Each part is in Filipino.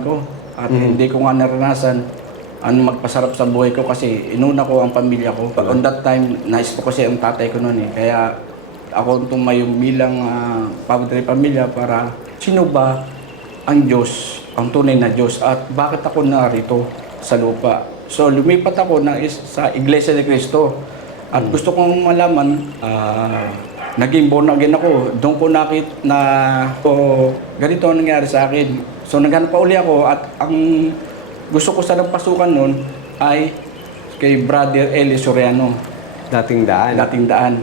kaisipan ko. At hindi ko nga naranasan ang magpasarap sa buhay ko kasi inuna ko ang pamilya ko. On that time, nais ko kasi ang tatay ko noon eh. Kaya ako tumayong bilang padre pamilya para sino ba ang Diyos, ang tunay na Diyos at bakit ako narito sa lupa. So lumipat ako sa Iglesia ni Cristo at gusto kong malaman, naging born again ako. Doon ko nakita na ganito ang nangyari sa akin. So naghanap pa uli ako at ang gusto ko sanang pasukan noon ay kay Brother Eli Soriano. Dating daan. Dating daan.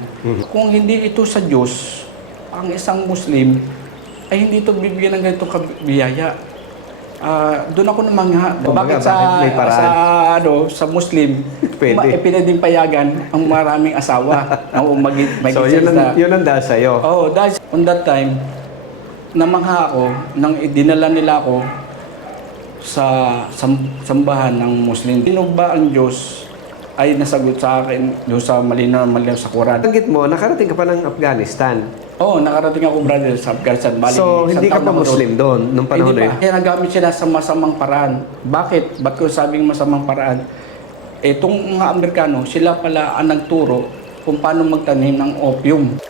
Kung hindi ito sa Diyos, ang isang Muslim ay hindi ito bibigyan ng ganitong biyaya. Doon ako namangha. Bakit may paraan? sa Muslim, Pwede. pwedeng payagan ang maraming asawa. So yun ang dahil sa'yo. Oo, dahil on that time, namangha ako, nang dinala nila ako sa sambahan ng Muslim. Sino ba ang Diyos ay nasagot sa akin doon sa malinaw sa Quran. Tanggit mo, nakarating ka pa ng Afghanistan. Oo, nakarating ako, brother, sa Afghanistan. So, hindi ka pa Muslim doon nung panahon na yun? Kaya nagamit sila sa masamang paraan. Bakit? Ba't ko sabing masamang paraan? Itong mga Amerikano, sila pala ang nagturo kung paano magtanim ng opium.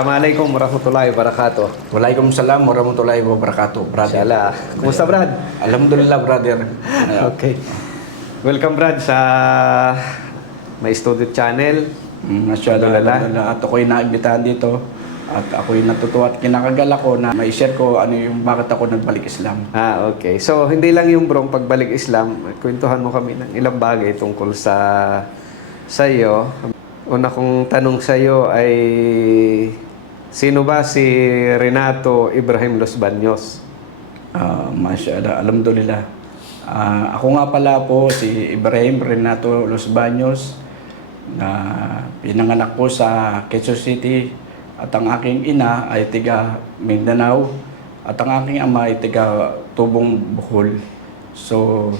Assalamualaikum warahmatullahi wabarakatuh. Waalaikumsalam warahmatullahi wabarakatuh, brother. Inshallah. Kumusta, Brad? Alhamdulillah, brother. Okay. Welcome, Brad, sa My Studio Channel. Alhamdulillah. At ako'y naimbitahan dito. At ako'y natutuwa at kinakagal ako na mai-share ko ano yung bakit ako nagbalik Islam. Okay. So, hindi lang yung brong pagbalik Islam. Kwentuhan mo kami ng ilang bagay tungkol sa iyo. Una kong tanong sa iyo ay sino ba si Renato Ibrahim Los Baños? Masyaallah, alhamdulillah. Ako nga pala po si Ibrahim Renato Los Baños na pinanganak po sa Quezon City at ang aking ina ay tiga Mindanao at ang aking ama ay tiga Tubong, Bohol. So,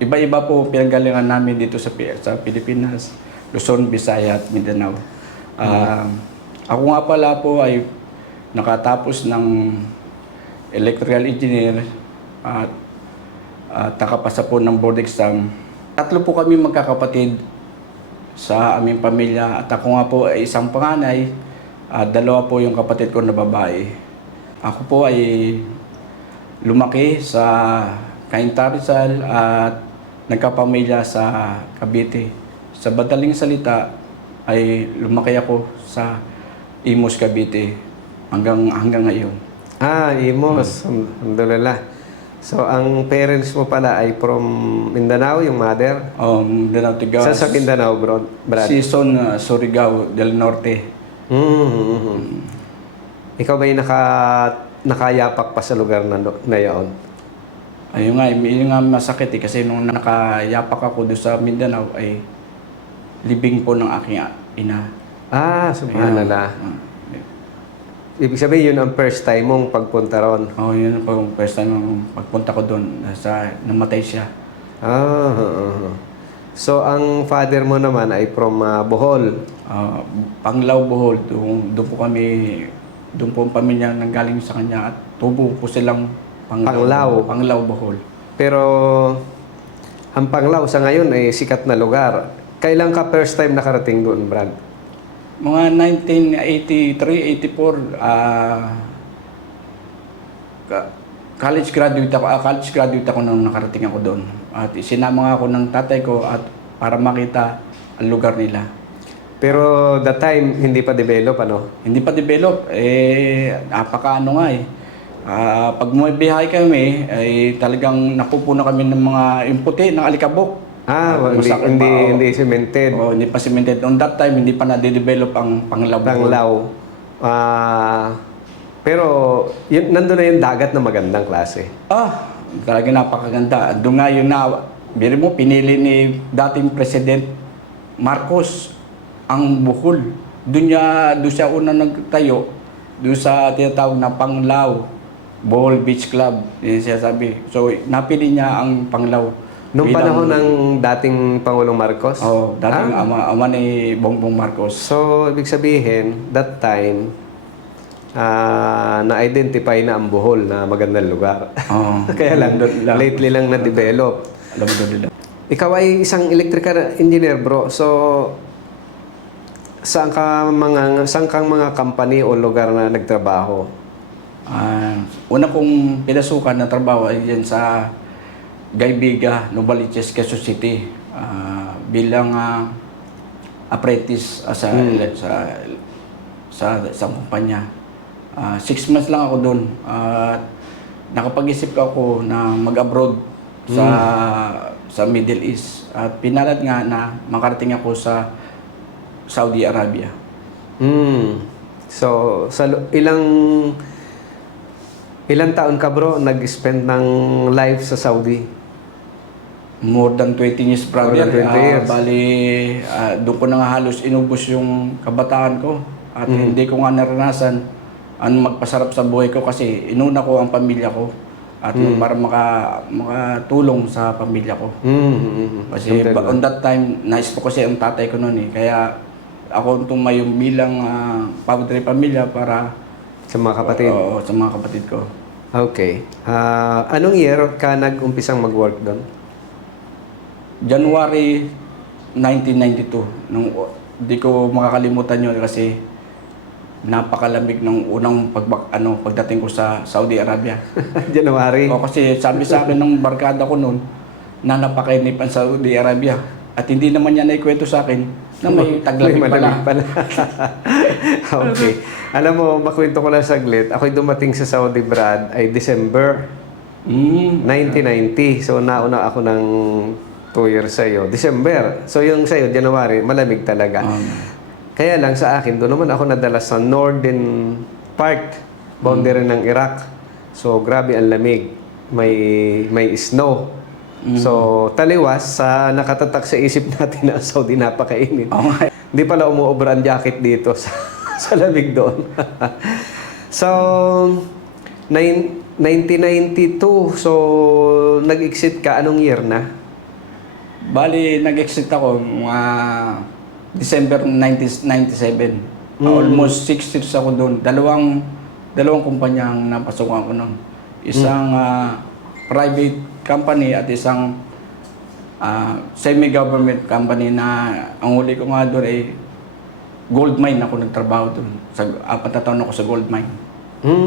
iba-iba po pinanggalingan namin dito sa Pilipinas, Luzon, Visaya at Mindanao. Ako nga pala po ay nakatapos ng electrical engineer at nakapasa po ng board exam. 3 po kami magkakapatid sa aming pamilya at ako nga po ay isang panganay at 2 po yung kapatid ko na babae. Ako po ay lumaki sa Cainta, Rizal at nagkapamilya sa Cavite. Sa madaling salita ay lumaki ako sa Imus, Cavite hanggang ngayon. Imus. Alhamdulillah. So, ang parents mo pala ay from Mindanao, yung mother? Mindanao, tiga. Sa Mindanao, Brad? Season, Surigao del Norte. Ikaw ba yung nakayapak pa sa lugar na yun? Ayun nga masakit kasi nung nakayapak ako doon sa Mindanao ay libing po ng aking ina. Subhanallah. Ibig sabihin, yun ang first time mong pagpunta ron? Yun ang first time mong pagpunta ko doon. Namatay siya. So, ang father mo naman ay from Bohol? Panglao, Bohol. Doon po ang pamilya nanggaling sa kanya at tubo po silang Panglao? Panglao, Bohol. Pero, ang Panglao sa ngayon ay sikat na lugar. Kailan ka first time nakarating doon, Brad? Mga 1983, 84, college graduate ako nung nakarating ako doon. At sinama ako ng tatay ko at para makita ang lugar nila. Pero that time, hindi pa develop, ano? Hindi pa develop. Napaka-ano nga eh. Pag bumibiyahe kami, ay talagang napupuno kami ng mga yung puti ng alikabok. Hindi cemented. Hindi pa cemented. On that time, hindi pa na-develop ang Panglao. Pero nandun na yung dagat na magandang klase. Talaga napakaganda. Doon nga yun na, biro mo, pinili ni dating President Marcos ang Bohol. Doon siya una nagtayo, doon sa tinatawag na Panglao Bohol Beach Club. Yun siya sabi. So, napili niya ang Panglao. Nung panahon ng dating Pangulong Marcos? Oh, dating ama ni Bongbong Marcos. So, ibig sabihin, that time, na-identify na ang Bohol na magandang lugar. Oh, Kaya lang, lately lang na-develop. Alhamdulillah. Ikaw ay isang electrical engineer, bro. So, saan kang mga company o lugar na nagtrabaho? Una kong pinasukan na trabaho ay dyan sa Gaybiga, Novaliches, Quezon City. Bilang apprentice sa isang kumpanya. 6 months lang ako doon. Nakapag-isip ako na mag-abroad sa Middle East. At pinalad nga na makarating ako sa Saudi Arabia. So, ilang taon ka, bro, nag-spend ng life sa Saudi? More than 20 years, brother. More than 20 years. Bali, doon ko na nga halos inubos yung kabataan ko. At hindi ko nga naranasan ang magpasarap sa buhay ko kasi inuna ko ang pamilya ko. At para makatulong sa pamilya ko. Kasi on that time, nais ko kasi ang tatay ko noon eh. Kaya ako tumayong bilang padre pamilya para Sa mga kapatid? Oo, sa mga kapatid ko. Okay. Anong year ka nag-umpisang mag-work doon? January 1992. Di ko makakalimutan yun kasi napakalamig ng unang pagdating ko sa Saudi Arabia. January? O kasi sabi sa akin ng barkada ko noon na napakainip ang Saudi Arabia. At hindi naman niya naikwento sa akin na may taglamig pala. Okay. Alam mo, makwento ko lang saglit. Ako'y dumating sa Saudi, Brad, ay December 1990. So, nauna ako ng 2 years sa'yo. December. So, yung sa'yo, January, malamig talaga. Kaya lang sa akin, doon naman ako nadala sa northern part, boundary ng Iraq. So, grabe ang lamig. May snow. So, taliwas sa nakatatak sa isip natin na Saudi napakainit. Hindi pala umuobra ang jacket dito sa lamig doon. So, 1992. So, nag-exit ka. Anong year na? Bali, nag-exit ako December 1997. Almost 6 years ako doon. Dalawang kumpanya ang napasukan ko noon. Isang private company at isang semi-government company na ang huli ko nga doon ay gold mine ako nagtrabaho doon. 4 na taon ako sa gold mine.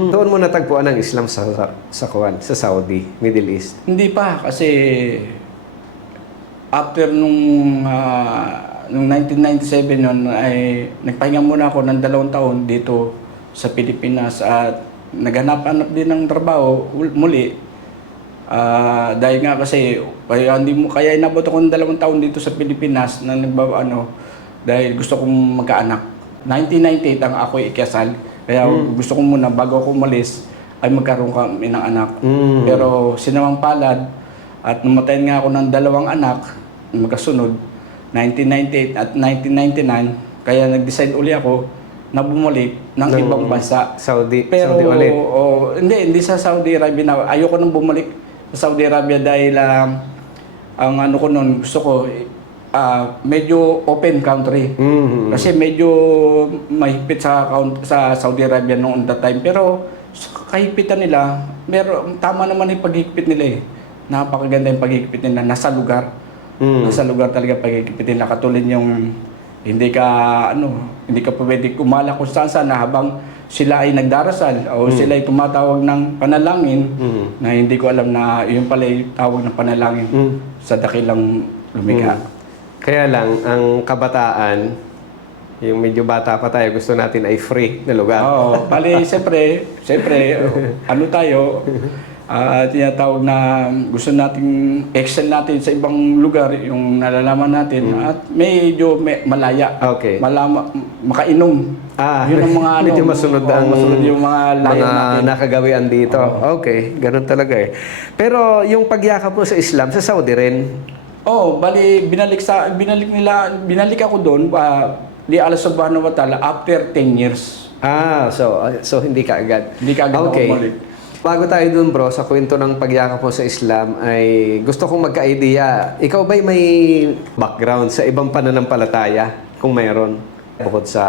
Doon mo natagpuan ang Islam sa Saudi, Middle East? Hindi pa kasi after nung 1997 yun ay nagpahinga muna ako ng 2 taon dito sa Pilipinas at naghanap-hanap din ng trabaho muli. Dahil nga kasi kaya inabot ako ng 2 taon dito sa Pilipinas na dahil gusto kong magkaanak. 1998 ang ako ikasal. Kaya gusto ko muna bago ako umalis ay magkaroon kami ng anak. Pero sinamang palad at namatayan nga ako ng 2 anak magkasunod 1998 at 1999 kaya nag-decide uli ako na bumalik ng ibang bansa. Saudi Pero ulit? hindi sa Saudi Arabia na. Ayoko nang bumalik sa Saudi Arabia dahil ang ano ko noon gusto ko medyo open country. Kasi medyo mahigpit sa Saudi Arabia noong that time. Pero sa kahigpitan nila, tama naman yung paghigpit nila eh. Napakaganda yung paghigpit nila. Nasa lugar. Nasa lugar talaga paghigpit nila. Katulad yung hindi ka pwede kumala kung saan na habang sila ay nagdarasal o sila ay tumatawag ng panalangin na hindi ko alam na yun pala yung tawag ng panalangin sa dakilang lumikha. Kaya lang, ang kabataan, yung medyo bata pa tayo, gusto natin ay free na lugar. Oo, bali, siyempre, ano tayo, tinatawag na gusto nating excel natin sa ibang lugar, yung nalalaman natin, at medyo malaya. Okay. Makainom. Yun ang mga medyo masunod yung mga layan natin. Nakagawian dito. Okay, ganun talaga eh. Pero yung pagyakap mo sa Islam, sa Saudi rin? Bali, binalik ako doon, di Allah subhanahu wa ta'ala, after 10 years. So hindi ka agad. Hindi ka agad Okay. ako bumalik. Bago tayo dun bro, sa kwento ng pagyakap mo sa Islam, ay gusto kong magka-idea. Ikaw ba'y may background sa ibang pananampalataya? Kung mayroon, bukod sa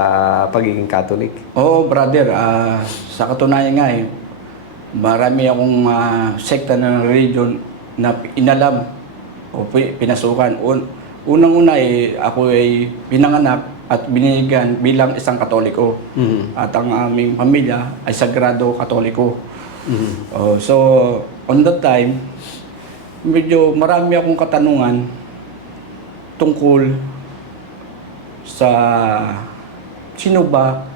pagiging Catholic? Oo, brother. Sa katunayan nga marami akong sekta ng religion na inalam o pinasukan. Unang-una ako ay pinanganak at binigyan bilang isang Katoliko. At ang aming pamilya ay Sagrado Katoliko. So, on that time, medyo marami akong katanungan tungkol sa sino ba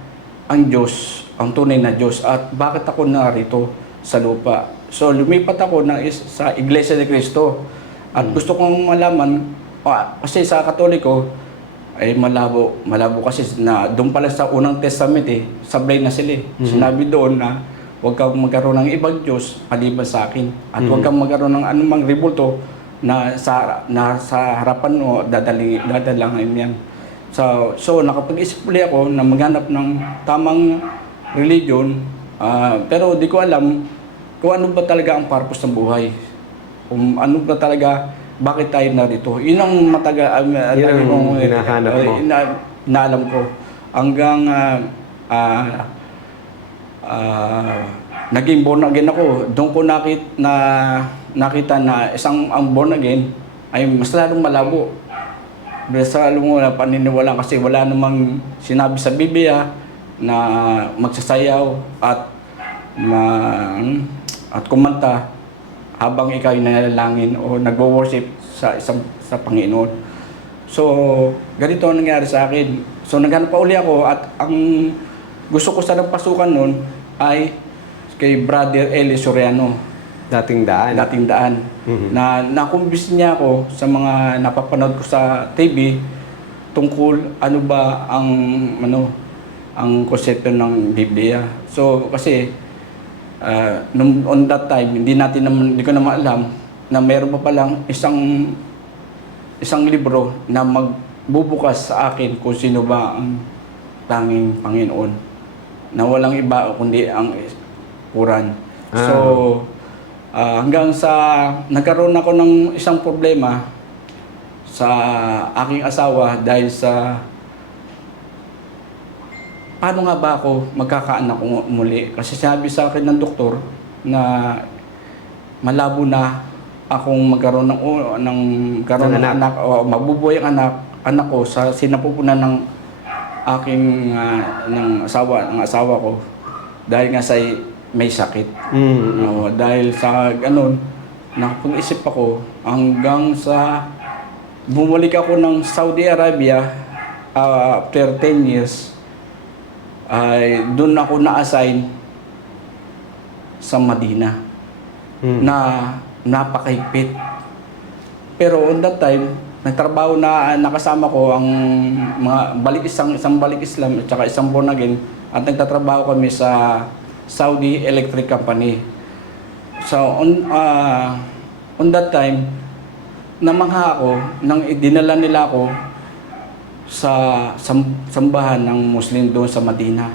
ang Diyos, ang tunay na Diyos, at bakit ako narito sa lupa. So, lumipat ako sa Iglesia ni Cristo at gusto kong malaman, kasi sa Katoliko, ay malabo kasi na doon pala sa unang testament sablay na sila. Sinabi doon na huwag kang magkaroon ng ibang Diyos maliban sa akin. At huwag kang magkaroon ng anumang rebulto na sa harapan mo, dadalangin yan. So nakapag-isip ulit ako na maghanap ng tamang religion, pero di ko alam kung ano ba talaga ang purpose ng buhay. Kung ano ba talaga, bakit tayo narito. Yun ang Yun ang hinahanap mo. Inaalam ko. Hanggang naging born again ako. Doon ko nakita na ang born again ay mas lalong malabo. Mas lalong paniniwala kasi wala namang sinabi sa Biblia na magsasayaw at kumanta habang ikaw ay nanalangin o nagwo-worship sa Panginoon. So, ganito ang nangyari sa akin. So, naghanap pa uli ako at ang gusto ko sanang pasukan noon ay kay Brother Eli Soriano. Dating daan. Na nakumbis niya ako sa mga napapanood ko sa TV tungkol ano ba ang konsepto ng Biblia. So, kasi on that time, hindi ko naman alam na mayroon pa palang isang libro na magbubukas sa akin kung sino ba ang tanging Panginoon, na walang iba kundi ang Quran. So, hanggang sa nagkaroon ako ng isang problema sa aking asawa dahil sa paano nga ba ako magkakaanak muli? Kasi sabi sa akin ng doktor na malabo na akong magkaroon ng anak o mabubuhay ang anak ko sa sinapupunan ng aking ng asawa ko dahil nga sa may sakit. Dahil sa ganun, nakapag-isip ako hanggang sa bumalik ako ng Saudi Arabia after 10 years. Ay doon ako na-assign sa Madina na napakahigpit. Pero on that time, nagtrabaho na nakasama ko ang mga isang balik Islam at saka isang born again, at nagtatrabaho kami sa Saudi Electric Company. So on that time, namangha ako nang dinala nila ako sa sambahan ng Muslim doon sa Madina.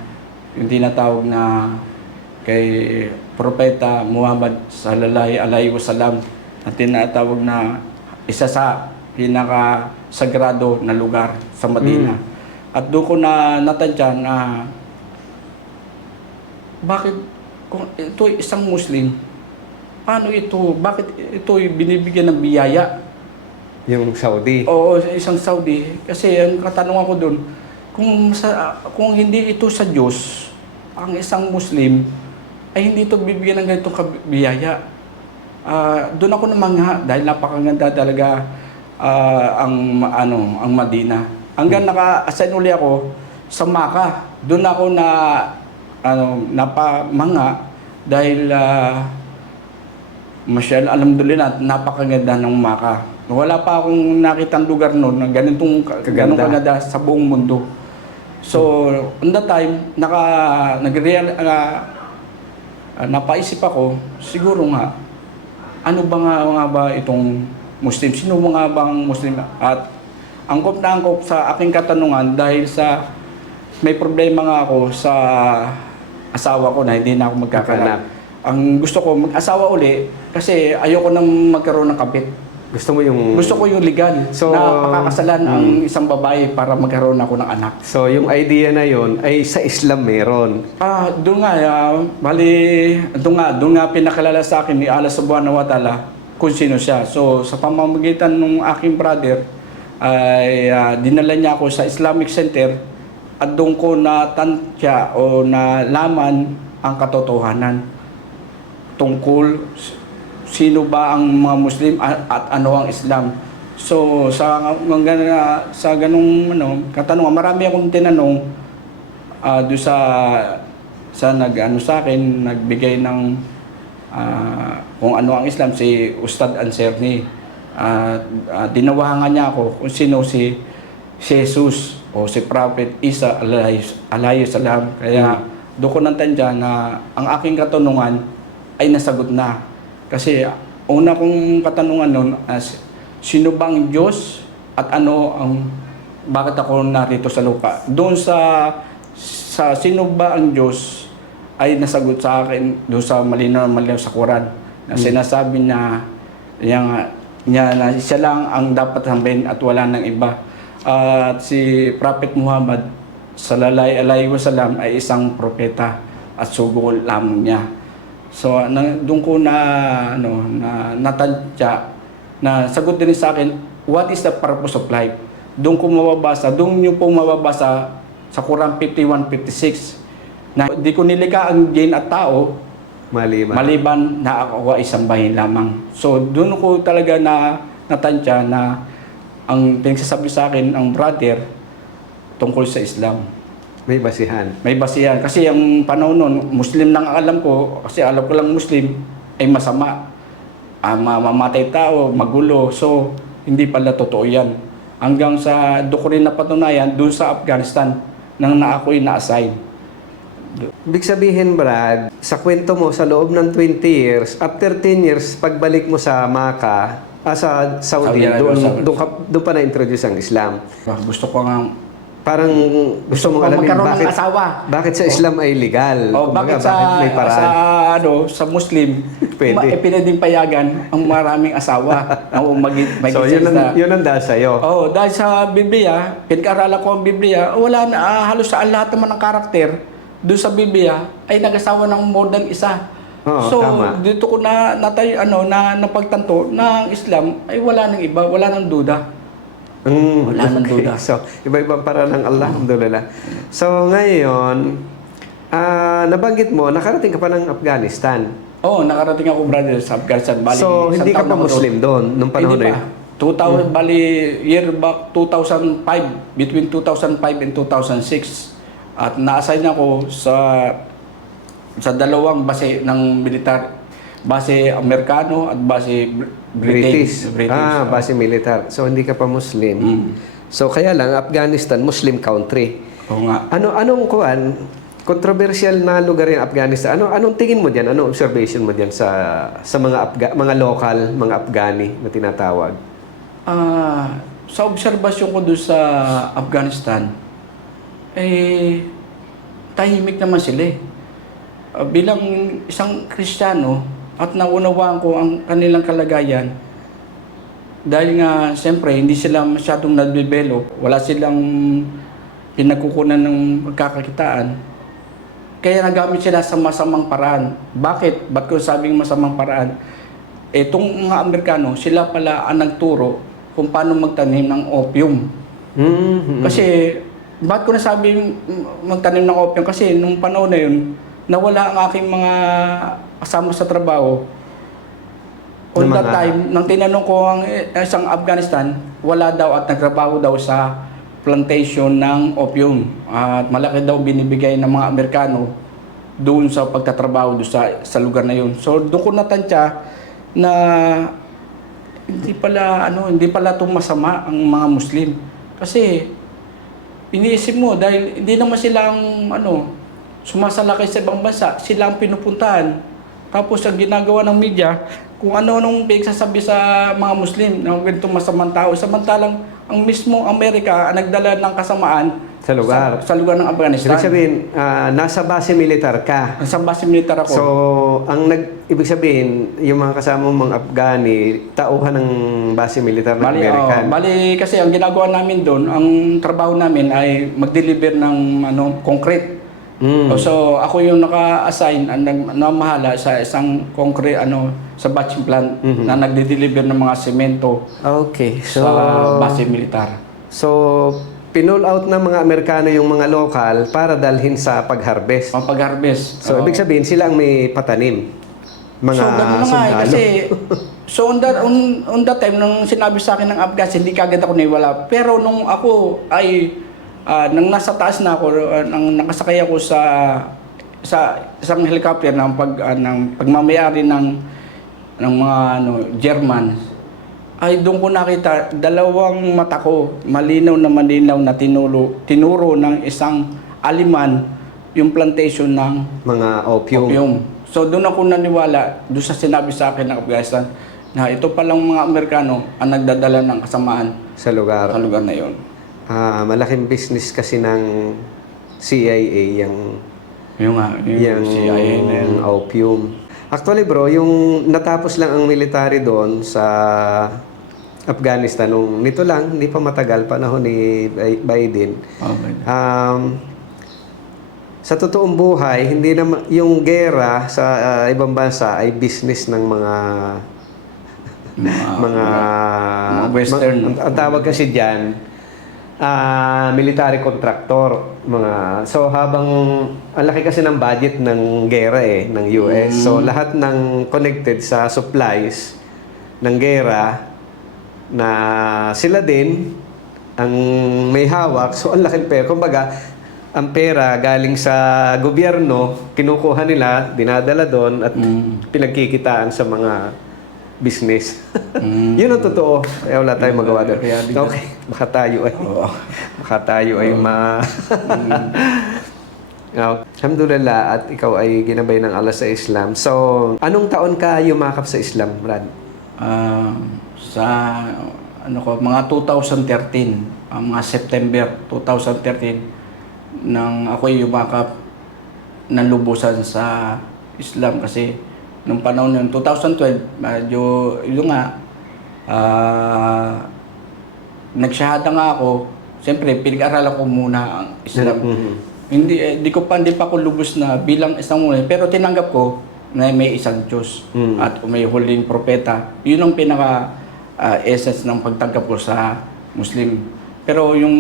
Yung tinatawag na kay Propeta Muhammad sallallahu alaihi wasallam, na tinatawag na isa sa pinaka-sagrado na lugar sa Madina. At doon ko natantya na bakit kung ito ay isang Muslim, paano ito, bakit ito ay binibigyan ng biyaya? Yung Saudi? Oo, isang Saudi. Kasi ang katanungan ko doon, kung hindi ito sa Diyos, ang isang Muslim, ay hindi ito bibigyan ng ganitong biyaya. Doon ako namangha dahil napakaganda talaga ang Madina. Hanggang naka-assign uli ako sa Makkah. Doon ako napamangha dahil alhamdulillah, napakaganda ng Makkah. Wala pa akong nakitang lugar noon na ganitong kaganda sa buong mundo. So, on that time, napaisip ako, siguro nga, ano ba nga ba itong Muslim? Sino nga ba ang Muslim? At angkop na angkop sa aking katanungan dahil sa may problema nga ako sa asawa ko na hindi na ako magkakanak. Ang gusto ko mag-asawa uli kasi ayoko nang magkaroon ng kabit. Gusto mo yung... Gusto ko yung legal So, na pakakasalan ang isang babae para magkaroon ako ng anak. So, yung idea na yon ay sa Islam meron. Doon nga, doon nga pinakilala sa akin ni Allah Subhanahu wa Ta'ala kung sino siya. So, sa pamamagitan ng aking brother, ay dinala niya ako sa Islamic Center at doon ko natantya o nalaman ang katotohanan tungkol sino ba ang mga Muslim at ano ang Islam. So sa ganung katanungan, marami akong tinanong do sa nag-ano sa akin, nagbigay ng kung ano ang Islam, si Ustad Anserni. Dinawahan niya ako kung sino si Jesus o si Prophet Isa alayhi salam. Kaya doon ko nantandya na ang aking katanungan ay nasagot na. Kasi una kong katanungan noon, sino bang Diyos at ano ang bakit ako narito sa lupa? Doon sa sino ba ang Diyos ay nasagot sa akin doon sa malinaw sa Quran na sinasabi niya na siya lang ang dapat sambahin at wala nang iba. At si Prophet Muhammad sallallahu alaihi wasallam ay isang propeta at sugo lamang niya. So, doon ko natantya na sagot din sa akin, what is the purpose of life? Doon ko mababasa, doon nyo pong mababasa sa Quran 51:56 na di ko nilikha ang jinn at tao maliban na ako ay sambahin lamang. So, doon ko talaga natantya na ang pinagsasabi sa akin ang brother tungkol sa Islam. May basihan. May basihan. Kasi ang panahon noon, Muslim lang ang alam ko. Kasi alam ko lang Muslim ay masama. Mamatay tao, magulo. So, hindi pala totoo yan. Hanggang sa doon ko rin napatunayan, doon sa Afghanistan, nang ako'y na-assign. Ibig sabihin, Brad, sa kwento mo, sa loob ng 20 years, after 10 years, pagbalik mo sa Makkah, sa Saudi, doon pa na-introduce ang Islam. Gusto ko nga Parang gusto mong alamin bakit sa Islam ay legal? Bakit may paraan? sa Muslim Pwede. Pwedeng payagan ang maraming asawa na So yun ang dahil sa'yo. Dahil sa Biblia, pinag-aralan ko ang Biblia, wala na halos sa lahat naman ng karakter doon sa Biblia ay nag-asawa ng more than isa. So tama. dito ko napagtanto na ang Islam ay wala nang iba, wala nang duda. Wala nang duda. So, iba-ibang paraan ng Allah, alhamdulillah. So, ngayon, nabanggit mo, nakarating ka pa ng Afghanistan. Nakarating ako, brother, sa Afghanistan. Bali, so, hindi ka pa Muslim doon, nung panahon na yun? Bali, year back 2005, between 2005 and 2006. At na-assign ako sa dalawang base ng militar. Base Amerikano at base British. Base militar. So, hindi ka pa Muslim. So, kaya lang, Afghanistan, Muslim country. Oo nga. Anong controversial na lugar yung Afghanistan? Anong tingin mo diyan? Anong observation mo diyan sa mga local, mga Afghani na tinatawag? Sa obserbasyon ko doon sa Afghanistan, tahimik naman sila. Bilang isang Kristiyano, at naunawaan ko ang kanilang kalagayan dahil nga siyempre hindi sila masyadong na-develop, wala silang pinagkukunan ng pagkakakitaan, kaya nagamit sila sa masamang paraan. Bakit? Ba't ko sabing masamang paraan? Itong mga Amerikano, sila pala ang nagturo kung paano magtanim ng opium. Kasi ba't ko nasabing magtanim ng opium? Kasi nung panahon na yun, nawala ang aking mga kasama sa trabaho. On that time, nang tinanong ko ang isang Afghanistan, wala daw at nagtrabaho daw sa plantation ng opium. At malaki daw binibigay ng mga Amerikano doon sa pagtatrabaho doon sa lugar na yun. So doon ko natantya na hindi pala masama ang mga Muslim. Kasi iniisip mo dahil hindi naman silang sumasalakay sa ibang bansa, sila ang pinupuntahan. Tapos ang ginagawa ng media, kung ano-anong pinagsasabi sa mga Muslim na ganitong masamang tao. Samantalang ang mismo Amerika ang nagdala ng kasamaan Sa lugar. Sa lugar ng Afghanistan. Ibig sabihin, nasa base militar ka. Sa base militar ako. So, ibig sabihin, yung mga kasama mong Afghani, tauhan ng base militar ng American. Bali kasi ang ginagawa namin doon, ang trabaho namin ay mag-deliver ng concrete. So ako yung naka-assign namahala sa isang concrete sa batching plant na nagde-deliver ng mga semento Okay. So, sa base militar. So, pinull out ng mga Amerikano yung mga lokal para dalhin sa pag-harvest. Ang pag-harvest. So, ibig sabihin, sila ang may patanim. Mga So ganun na nga sundalo. kasi so on that time nung sinabi sa akin ng Afghans, hindi kagad ako naiwala. Pero nung ako ay nang nasa taas na ako, nang nakasakay ako sa isang helicopter ng pagmamayari ng mga German, ay doon ko nakita dalawang mata ko malinaw na tinuro ng isang Aliman yung plantation ng Mga opium. So doon ako naniwala doon sa sinabi sa akin ng Afghanistan na ito palang mga Amerikano ang nagdadala ng kasamaan Sa lugar. sa lugar na yon. Malaking business kasi ng CIA yung Yung CIA na yun. opium. Actually bro, yung natapos lang ang military doon sa Afghanistan nito lang, hindi pa matagal, panahon ni Biden. Okay. Sa totoong buhay, hindi naman yung gera sa ibang bansa ay business ng mga Western. ang tawag kasi diyan military contractor. So habang ang laki kasi ng budget ng gera ng US. So lahat ng connected sa supplies ng gera na sila din ang may hawak. So ang laking pera. Kumbaga, ang pera galing sa gobyerno, kinukuha nila, dinadala doon at pinagkikitaan sa mga business. Yun ang totoo. Kaya wala tayong magawa doon. Okay, baka tayo ay Alhamdulillah at ikaw ay ginabay ng Allah sa Islam. So, anong taon ka yumakap sa Islam, Brad? Sa mga 2013, mga September 2013 nang ako'y yumakap ng lubusan sa Islam kasi nung panahon yun 2012 medyo nagsyahada nga ako. Siyempre pinag-aralan ko muna ang Islam. Hindi pa ako lubos na bilang isang Muslim, pero tinanggap ko na may isang Diyos at may huling propeta. Yun ang pinaka essence ng pagtanggap ko sa Muslim. Pero yung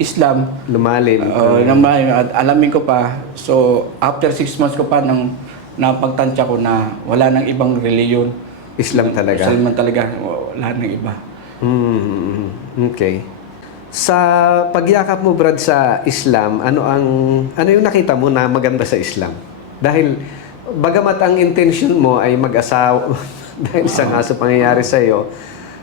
Islam, lumalim. At alamin ko pa. So, after 6 months ko pa nang napagtansya ko na wala nang ibang reliyon. Islam talaga? Islam talaga. Wala nang iba. Okay. Sa pagyakap mo, Brad, sa Islam, ano yung nakita mo na maganda sa Islam? Dahil, bagamat ang intention mo ay mag-asawa, dahil sa nga sa pangyayari sa iyo,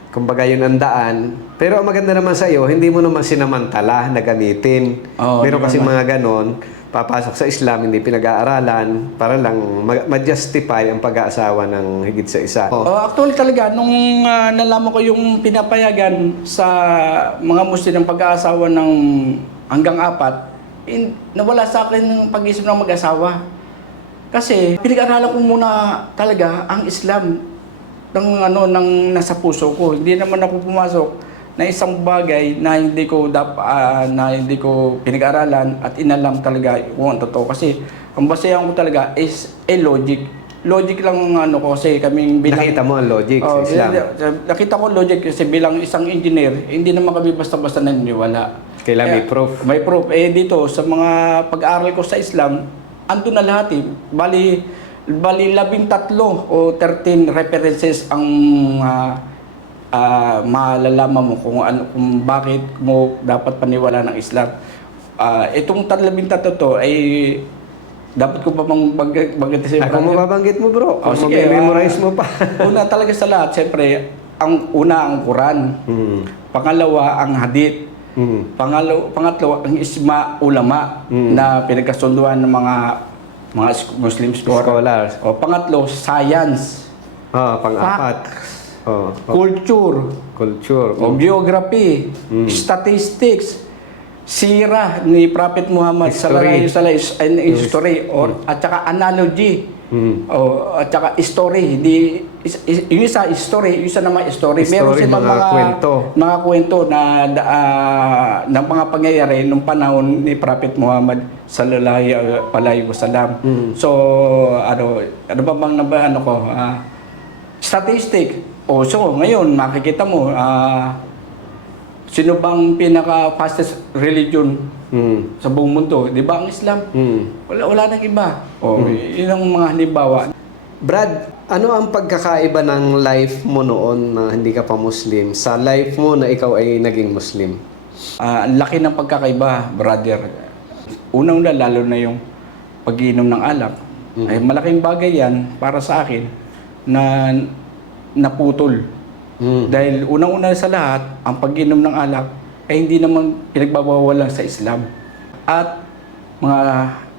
kumbaga yun ang daan. Pero ang maganda naman sa iyo, hindi mo naman sinamantala na gamitin. Meron kasi mga ganon, papasok sa Islam, hindi pinag-aaralan, para lang ma-justify ang pag-aasawa ng higit sa isa. Actually talaga, nung nalaman ko yung pinapayagan sa mga Muslim ng pag-aasawa ng hanggang 4, nawala sa akin ng pag-isip ng mag-asawa. Kasi pinag-aralan ko muna talaga ang Islam ng nasa puso ko. Hindi naman ako pumasok na isang bagay na hindi ko pinag-aralan at inalam talaga kung ang totoo. Kasi ang basehan ko talaga is logic. Logic lang ko kasi kaming bilang... Nakita mo ang logic sa Islam? Nakita ko logic kasi bilang isang engineer, hindi naman kami basta-basta naniniwala. Kailangan may proof. May proof. Dito, sa mga pag-aaral ko sa Islam, andun na lahat Bali 13 o 13 references ang malalaman mo kung bakit mo dapat paniwala ng Islam. Itong 13 to ay dapat ko pa bang banggit sa Kung mababanggit mo, bro. Kung sige, memorize mo pa. Una talaga sa lahat, siyempre, ang Quran. Pangalawa, ang hadith. Pangatlo, ang isma ulama na pinagkasunduan ng mga Muslim scholars. Pangatlo, science. Pang-apat. Culture. Culture. Geography. Statistics. sira ni Prophet Muhammad History. history or at saka analogy. Mm. At saka story, yung isa story, yung isa naman story. Meron Story, silang mga kwento. mga kwento na ng mga pangyayari nung panahon ni Prophet Muhammad sallallahu alaihi wasallam. So ano ba bang ano ko statistic. So ngayon makikita mo sino bang pinaka fastest religion sa buong mundo? Di ba ang Islam? Wala nang iba. Yun ang mga halimbawa. Brad, ano ang pagkakaiba ng life mo noon na hindi ka pa Muslim sa life mo na ikaw ay naging Muslim? Ang laki ng pagkakaiba, brother. Unang lalo na yung pag-iinom ng alak. Ay malaking bagay yan para sa akin na naputol. Dahil unang-una sa lahat, ang pag-inom ng alak ay hindi naman pinagbabawalan sa Islam. At mga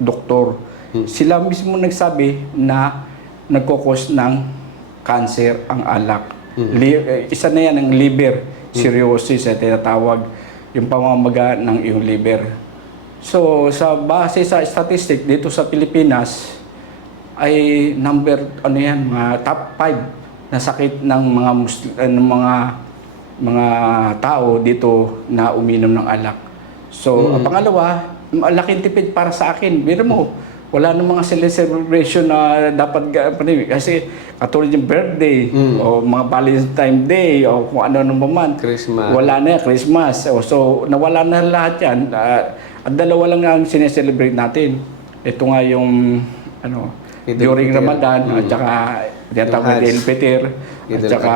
doktor, sila mismo nagsabi na nagkukos ng cancer ang alak. Isa na yan ang liver cirrhosis na tinatawag, yung pamamaga ng iyong liver. So sa base sa statistic dito sa Pilipinas ay mga top 5 na sakit ng mga tao dito na uminom ng alak. So, ang pangalawa, malaking tipid para sa akin. Biro mo, wala nang mga celebration na dapat kasi katulad yung birthday o mga Valentine Day o kung ano man. Christmas. Wala na yan, Christmas. So, nawala na lahat yan. At dalawa lang ang sineselebrate natin. Ito nga yung during Ramadan at saka tinatawag Idul Fitr at saka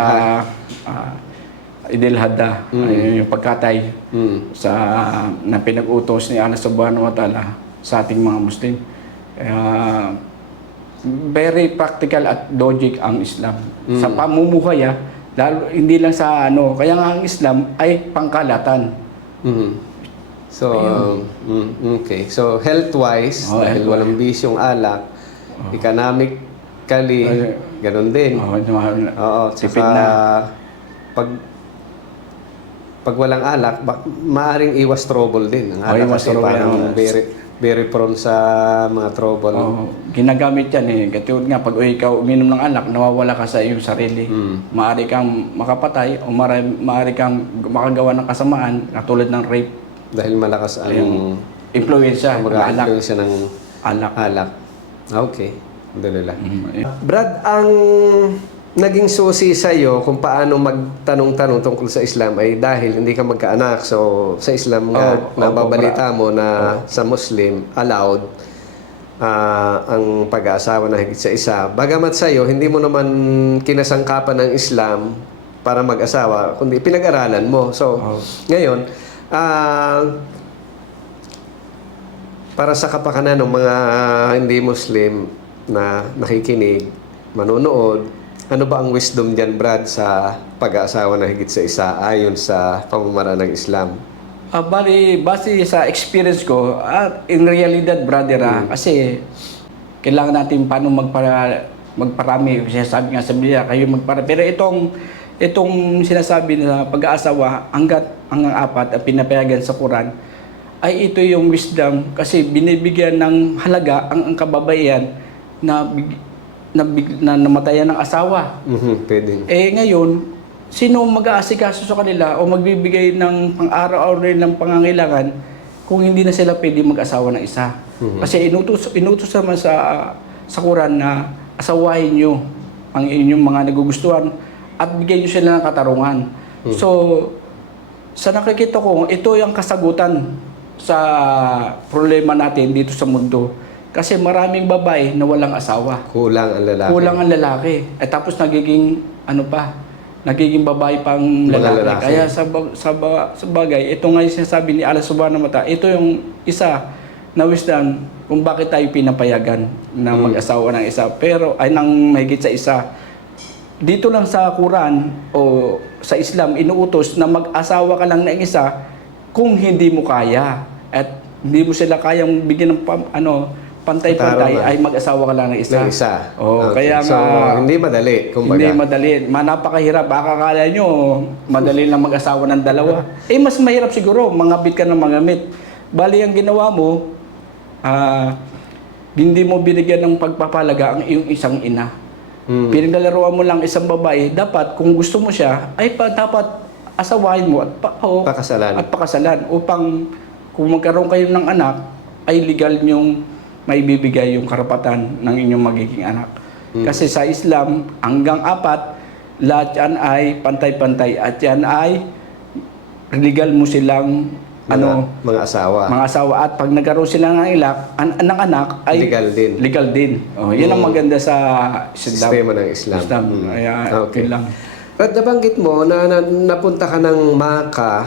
Idul Adha, yung pagkatay na pinag-utos ni Allah Subhanahu wa Ta'ala sa ating mga Muslim. Very practical at logic ang Islam. Sa pamumuhay, lalo, hindi lang sa kaya nga ang Islam ay pangkalatan. So, okay. So, health-wise, dahil walang bisyong alak, economically, ganun din. Oo, tipid saka na. Pag walang alak, maaring iwas trouble din. Ang alak iwas kasi trouble, parang very prone sa mga trouble. Ginagamit yan Katulad nga, pag ikaw uminom ng alak, nawawala ka sa iyong sarili. Maaari kang makapatay o maaari kang makagawa ng kasamaan, katulad ng rape. Dahil malakas ang influensya ng alak. influensya ng alak. Okay. Alhamdulillah. Brad, ang naging susi sa'yo kung paano magtanong-tanong tungkol sa Islam ay dahil hindi ka magkaanak. So, sa Islam nga, nababalita mo na sa Muslim, allowed ang pag-aasawa na higit sa isa. Bagamat sa'yo, hindi mo naman kinasangkapan ng Islam para mag-asawa, kundi pinag-aralan mo. So, ngayon, para sa kapakanan ng mga hindi Muslim na nakikinig, manonood, ano ba ang wisdom dyan, Brad, sa pag-aasawa na higit sa isa ayon sa pamamaraan ng Islam? Base sa experience ko, in realidad, brother, kasi kailangan natin paano magparami. Sinasabi nga sa Biblia, kayo magparami. Pero itong sinasabi na pag-aasawa, hanggat ang apat at pinapayagan sa Quran, ay ito yung wisdom kasi binibigyan ng halaga ang kababaihan na namatayan ng asawa. Pwede. Ngayon, sino mag-aasikaso sa kanila o magbibigay ng pang-araw-araw ng pangangailangan kung hindi na sila pwede mag-asawa ng isa? Kasi inutos naman sa Quran na asawahin nyo ang inyong mga nagugustuhan at bigyan nyo sila ng katarungan. So, sa nakikita ko, ito yung kasagutan sa problema natin dito sa mundo. Kasi maraming babae na walang asawa. Kulang ang lalaki. Kulang ang lalaki. Tapos nagiging, nagiging babae pang lalaki. Kaya sa bagay, ito nga yung sinasabi ni Allah Subhanahu wa Ta'ala, ito yung isa na wisdom kung bakit tayo pinapayagan na mag-asawa ng isa. Pero, ay nang mahigit sa isa. Dito lang sa Quran o sa Islam, inuutos na mag-asawa ka lang ng isa kung hindi mo kaya. At hindi mo sila kayang bigyan ng pantay-pantay Katarungan. ay mag-asawa ka lang ng isa. Ng isa. Oo, Okay. kaya So, nga hindi madali, kumbaga. hindi madali. Napakahirap. Baka akala nyo, madali lang mag-asawa ng dalawa. Mas mahirap siguro, mangabit ka ng mangamit. Bali, ang ginawa mo, hindi mo binigyan ng pagpapalaga ang iyong isang ina. Pinaglalaroan mo lang isang babae, dapat kung gusto mo siya, dapat asawahin mo Pakasalan. at pakasalan upang kung magkaroon kayo ng anak, ay legal nyong maibibigay yung karapatan ng inyong magiging anak. Kasi sa Islam, hanggang 4, lahat yan ay pantay-pantay at yan ay legal mo silang Mga asawa. mga asawa. At pag nagkaroon sila ng anak ay Legal din. Legal din. Yan ang maganda sa Islam. Sistema ng Islam. Kaya Okay. yun lang. At nabanggit mo na, napunta ka ng Makkah,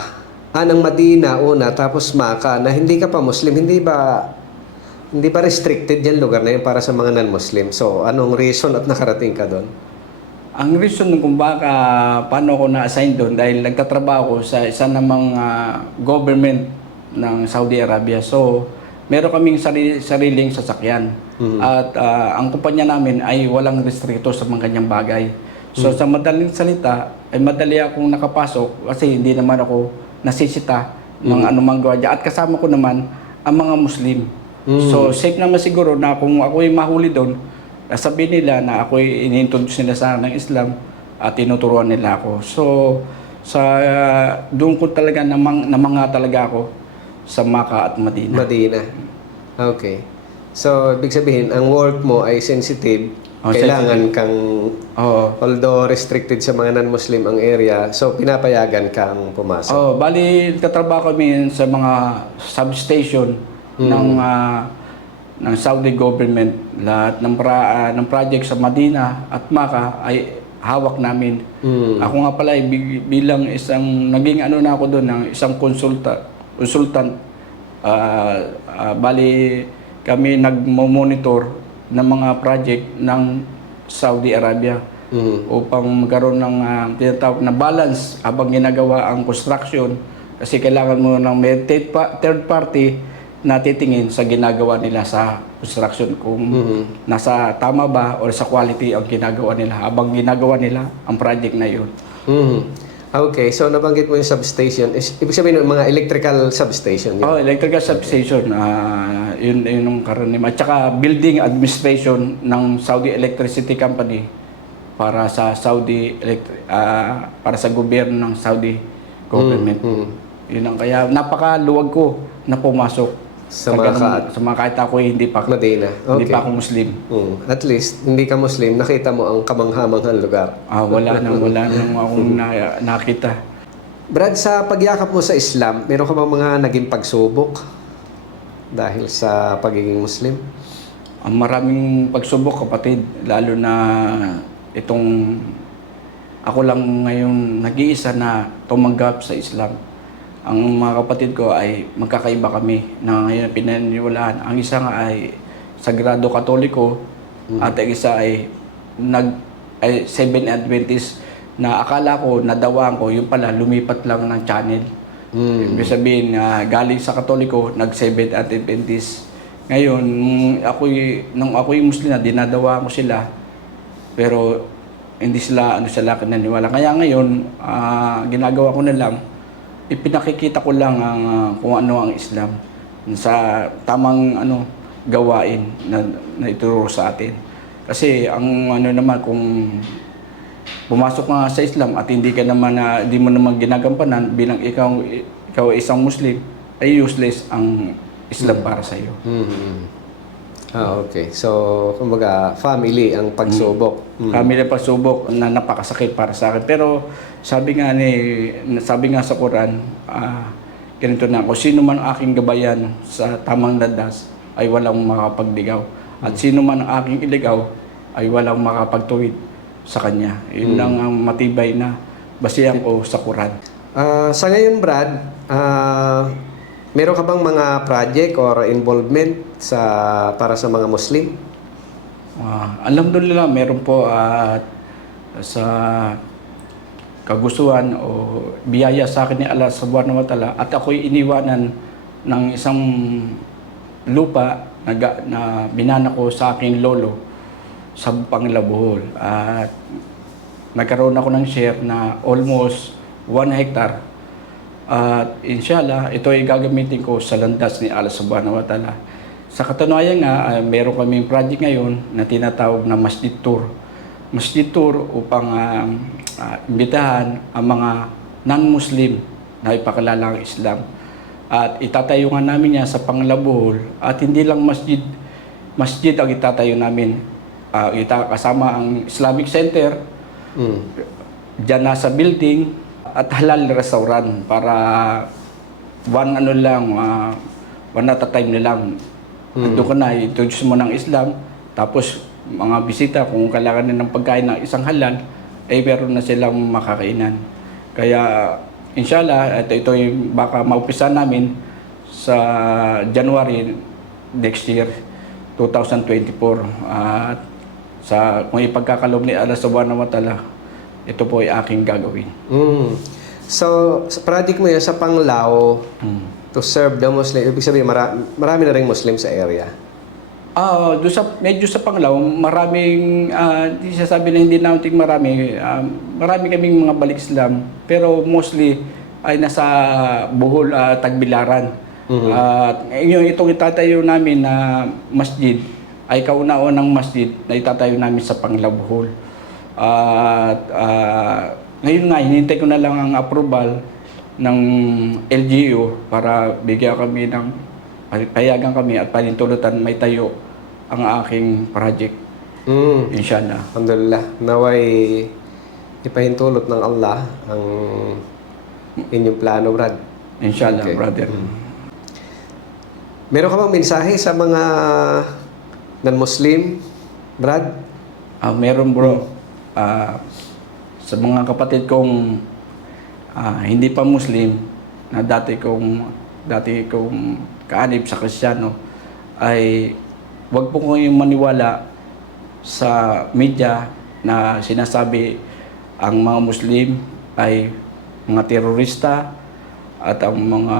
ng Madina una, tapos Makkah, na hindi ka pa Muslim, hindi ba restricted yan lugar na yun para sa mga non-Muslim? So, anong reason at nakarating ka doon? Ang reason kung paano ako na-assign doon dahil nagtatrabaho ko sa isa namang government ng Saudi Arabia. So, meron kaming sariling sasakyan. At ang kumpanya namin ay walang restricto sa mga kanyang bagay. So, sa madaling salita, ay madali akong nakapasok kasi hindi naman ako nasisita ng anumang gwardiya. At kasama ko naman ang mga Muslim. So, safe naman siguro na kung ako'y mahuli doon, sabihin nila na ako'y inintroduce nila sa ng Islam at tinuturuan nila ako. So, doon ko talaga namanga talaga ako sa Makkah at Madina. Madina. Okay. So, ibig sabihin, ang work mo ay sensitive. Oh, Kailangan kang, Oo. although restricted sa mga non-Muslim ang area, so pinapayagan kang pumasok. Bali, tatrabaho kami sa mga substation ng Saudi government. Lahat ng project sa Madina at Makkah ay hawak namin. Ako nga pala ay bilang naging na ako doon ng isang consultant. Bali, kami nagmo-monitor ng mga project ng Saudi Arabia upang magkaroon ng tinatawag na balance habang ginagawa ang construction, kasi kailangan mo ng may third party na titingin sa ginagawa nila sa construction kung nasa tama ba o sa quality ang ginagawa nila habang ginagawa nila ang project na yun. Okay, so nabanggit mo yung substation. Ibig sabihin yung mga electrical substation. Yun. Electrical substation, yun yung karaniwan. At saka building administration ng Saudi Electricity Company para sa para sa gobyerno ng Saudi government. Yun ang kaya napakaluwag ko na pumasok Sa mga kahit ako hindi pa Madina. hindi Okay. pa ako Muslim. At least, hindi ka Muslim, nakita mo ang kamanghamanghang lugar. Wala nang akong nakita. Brad, sa pagyakap mo sa Islam, meron ka bang mga naging pagsubok dahil sa pagiging Muslim? Ang maraming pagsubok, kapatid, lalo na itong ako lang ngayon nag-iisa na tumanggap sa Islam. Ang mga kapatid ko ay magkakaiba kami na ngayon pinaniniwalaan. Ang isa nga ay Sagrado Katoliko at ang isa ay Seven Adventist na akala ko, nadawaan ko, yung pala lumipat lang ng channel. Ibig sabihin, galing sa Katoliko, nag-Seven Adventist. Ngayon, nung ako'y Muslim na, dinadawaan ko sila. Pero hindi sila naniwala. Kaya ngayon, ginagawa ko na lang, ipinakikita ko lang kung ano ang Islam sa tamang gawain na ituro sa atin. Kasi ang naman kung pumasok ka sa Islam at hindi mo naman ginagampanan bilang ikaw isang Muslim, ay useless ang Islam para sa iyo. Okay. So, kumbaga, family ang pagsubok. Family ang pagsubok na napakasakit para sa akin. Pero sabi nga sa Quran, ganito na, kung sino man ang aking gabayan sa tamang landas ay walang makapagdigaw. At sino man ang aking iligaw ay walang makapagtuwid sa kanya. Yun lang ang matibay na basihan ko sa Quran. Sa ngayon, Brad, meron ka bang mga project or involvement para sa mga Muslim? Alhamdulillah, meron po sa kagustuhan o biyaya sa akin ni Allah subhanahu wa ta'ala at ako'y iniwanan ng isang lupa na binana ko sa aking lolo sa Panglabuhol. At nagkaroon ako ng share na almost 1 hectare. At inshallah, ito ay gagamitin ko sa landas ni Allah Subhanahu wa Ta'ala. Sa katunayan nga, meron kaming project ngayon na tinatawag na Masjid Tour. Masjid Tour upang imbitahan ang mga non-Muslim na ipakilala ang Islam. At itatayo nga namin yan sa Panglabuhol. At hindi lang masjid ang itatayo namin. Kasama ang Islamic Center, dyan nasa building, at halal restaurant para one at a time na lang. Doon ka na, introduce mo ng Islam, tapos mga bisita, kung kailangan ng pagkain ng isang halal, ay meron na silang makakainan. Kaya, inshallah, ito yung baka maupisa namin sa January next year, 2024. At kung ipagkakaloob ni Allah Subhanahu wa Ta'ala, ito po ay aking gagawin. So, sa project mo yan sa Panglao, to serve the Muslim, ibig sabihin, marami na rin Muslim sa area. Medyo sa Panglao, maraming, di sasabi na hindi natin marami, marami kaming mga balik Islam, pero mostly ay nasa Bohol, Tagbilaran. At itong itatayo namin na masjid, ay kauna-unang masjid na itatayo namin sa Panglao, Bohol. Ngayon nga, hinintay ko na lang ang approval ng LGU para bigyan kami ng payagan kami at panintulutan may tayo ang aking project. Inshallah. Alhamdulillah. Naway ipahintulot ng Allah ang inyong plano, Brad. Inshallah, Okay. brother. Meron ka bang mensahe sa mga non-Muslim, Brad? Meron, bro. Sa mga kapatid kong hindi pa Muslim, na dati kong kaanib sa Kristiyano, ay wag po kayong maniwala sa media na sinasabi ang mga Muslim ay mga terorista at ang mga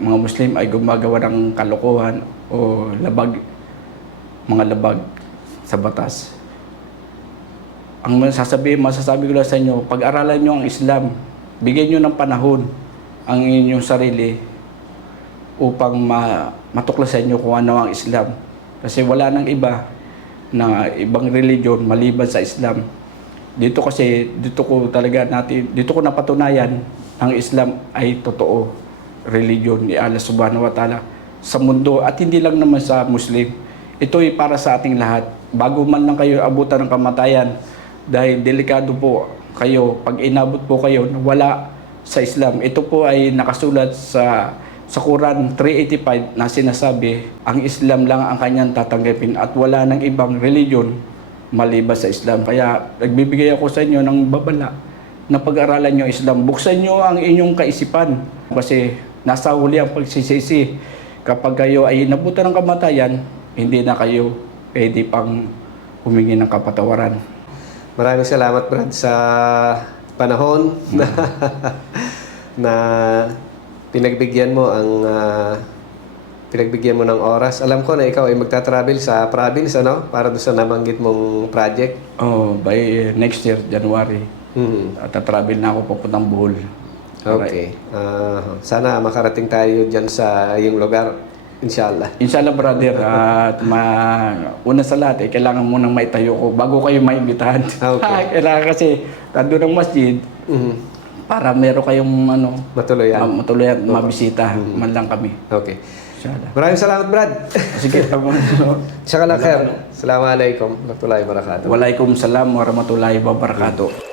Muslim ay gumagawa ng kalokohan o mga labag sa batas. Ang masasabi ko lang sa inyo, pag-aralan nyo ang Islam, bigyan nyo ng panahon ang inyong sarili upang matuklasan nyo kung ano ang Islam. Kasi wala nang iba na ibang religion maliban sa Islam. Dito ko napatunayan ang Islam ay totoo religion ni Allah Subhanahu wa Ta'ala sa mundo at hindi lang naman sa Muslim. Ito ay para sa ating lahat. Bago man lang kayo abutan ng kamatayan, dahil delikado po kayo pag inabot po kayo na wala sa Islam. Ito po ay nakasulat sa Quran 385 na sinasabi, ang Islam lang ang kanyang tatanggapin at wala ng ibang religion maliban sa Islam. Kaya nagbibigay ako sa inyo ng babala na pag-aralan nyo Islam. Buksan nyo ang inyong kaisipan kasi nasa huli ang pagsisisi. Kapag kayo ay inabutan ng kamatayan, hindi na kayo pwede pang humingi ng kapatawaran. Maraming salamat, Brad, sa panahon na pinagbigyan mo ng oras. Alam ko na ikaw ay magta-travel sa province, ano? Para doon sa nabanggit mong project. By next year, January, tatravel na ako papuntang Bohol. Okay. Sana makarating tayo dyan sa iyong lugar. Inshallah. Inshallah, brother. At una sa lahat, kailangan mo nang maitayo ko bago kayo maimbitahan. Okay. Kailangan kasi nandun ang masjid para meron kayong matuloy at mabisita man lang kami. Okay. Inshallah. Maraming salamat, Brad. Sige. Tsaka lang, Kher. Assalamualaikum warahmatullahi wabarakatuh. Waalaikumsalam warahmatullahi wabarakatuh.